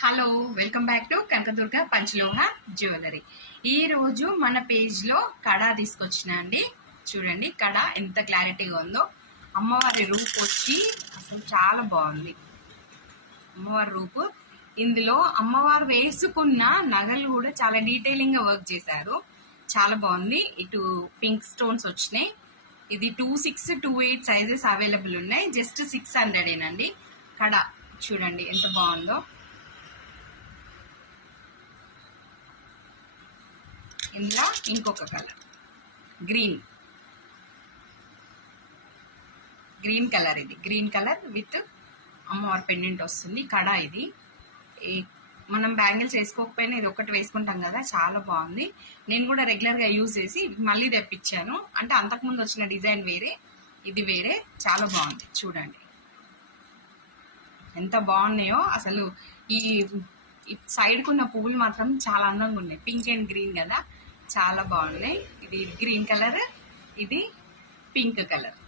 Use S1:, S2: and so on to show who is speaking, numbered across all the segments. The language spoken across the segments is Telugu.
S1: Hello welcome back to Kanakadurga Panchaloha jewellery. ఈరోజు మన పేజ్లో కడ తీసుకొచ్చిన అండి. చూడండి కడ ఎంత క్లారిటీగా ఉందో. అమ్మవారి రూప్ వచ్చి అసలు చాలా బాగుంది. అమ్మవారి రూపు. ఇందులో అమ్మవారు వేసుకున్న నగలు కూడా చాలా డీటెయిలింగ్గా వర్క్ చేశారు. చాలా బాగుంది. ఇటు పింక్ స్టోన్స్ వచ్చినాయి. ఇది two six two eight sizes available ఉన్నాయి. జస్ట్ సిక్స్ హండ్రెడేనండి కడ చూడండి ఎంత బాగుందో. ఇందులో ఇంకొక కలర్. గ్రీన్. గ్రీన్ కలర్ ఇది. గ్రీన్ కలర్ విత్ అమ్మవారి పెండెంట్ వస్తుంది. కడ ఇది. మనం బ్యాంగిల్స్ వేసుకోకపోయినా ఇది ఒకటి వేసుకుంటాం కదా చాలా బాగుంది. నేను కూడా రెగ్యులర్గా యూజ్ చేసి మళ్ళీ తెప్పించాను. అంటే అంతకుముందు వచ్చిన డిజైన్ వేరే ఇది వేరే చాలా బాగుంది. చూడండి. ఎంత బాగున్నాయో అసలు ఈ సైడ్కున్న పువ్వులు మాత్రం చాలా అందంగా ఉన్నాయి. పింక్ అండ్ గ్రీన్ కదా. చాలా బాగున్నాయి. ఇది గ్రీన్ కలర్ ఇది పింక్ కలర్.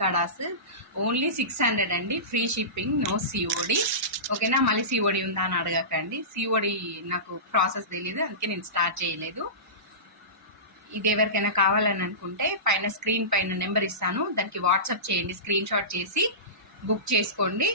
S1: కడాస్ ఓన్లీ సిక్స్ హండ్రెడ్ అండి. ఫ్రీ షిప్పింగ్ నో సిఓడి ఓకేనా? మళ్ళీ సిఓడి ఉందా అని అడగకండి. సిఓడి నాకు ప్రాసెస్ తెలియదు అందుకే నేను స్టార్ట్ చేయలేదు. ఇది ఎవరికైనా కావాలని అనుకుంటే పైన స్క్రీన్ పైన నెంబర్ ఇస్తాను. దానికి వాట్సాప్ చేయండి స్క్రీన్ షాట్ చేసి బుక్ చేసుకోండి.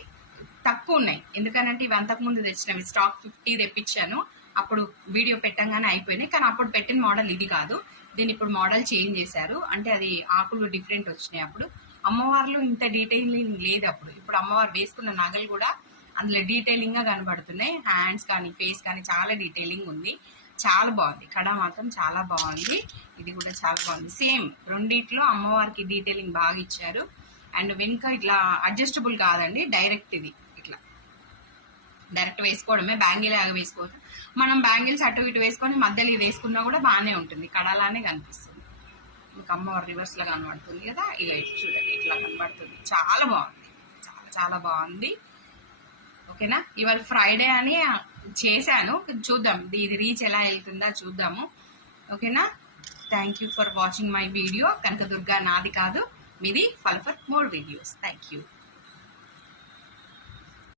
S1: తక్కువ ఉన్నాయి. ఎందుకనంటే ఇవి అంతకుముందు తెచ్చినవి స్టాక్ ఫిఫ్టీ తెప్పించాను. అప్పుడు వీడియో పెట్టంగానే అయిపోయినాయి. కానీ అప్పుడు పెట్టిన మోడల్ ఇది కాదు. దీన్ని ఇప్పుడు మోడల్ చేంజ్ చేశారు. అంటే అది ఆకులు డిఫరెంట్ వచ్చినాయి అప్పుడు. అమ్మవారిలో ఇంత డీటెయిలింగ్ లేదు అప్పుడు. ఇప్పుడు అమ్మవారు వేసుకున్న నగలు కూడా అందులో డీటెయిలింగ్గా కనబడుతున్నాయి. హ్యాండ్స్ కానీ ఫేస్ కానీ చాలా డీటెయిలింగ్ ఉంది. చాలా బాగుంది. కడ మాత్రం చాలా బాగుంది. ఇది కూడా చాలా బాగుంది. సేమ్ రెండిట్లో అమ్మవారికి డీటెయిలింగ్ బాగా ఇచ్చారు. అండ్ వెనుక ఇట్లా అడ్జస్టబుల్ కాదండి. డైరెక్ట్ ఇది. డైరెక్ట్ వేసుకోవడమే బ్యాంగిల్ లాగా వేసుకోవచ్చు. మనం బ్యాంగిల్స్ అటు ఇటు వేసుకొని మధ్యలో ఇది వేసుకున్నా కూడా బాగానే ఉంటుంది. కడలానే కనిపిస్తుంది. ఇంకా అమ్మవారు రివర్స్లో కనబడుతుంది కదా ఇక చూడండి ఇట్లా కనబడుతుంది. చాలా బాగుంది. చాలా చాలా బాగుంది. ఓకేనా? ఇవాళ ఫ్రైడే అని చేశాను. చూద్దాం. దీని రీచ్ ఎలా వెళ్తుందా చూద్దాము. ఓకేనా? Thank you for watching my video Kanakadurga నాది కాదు. మీది full for more videos thank you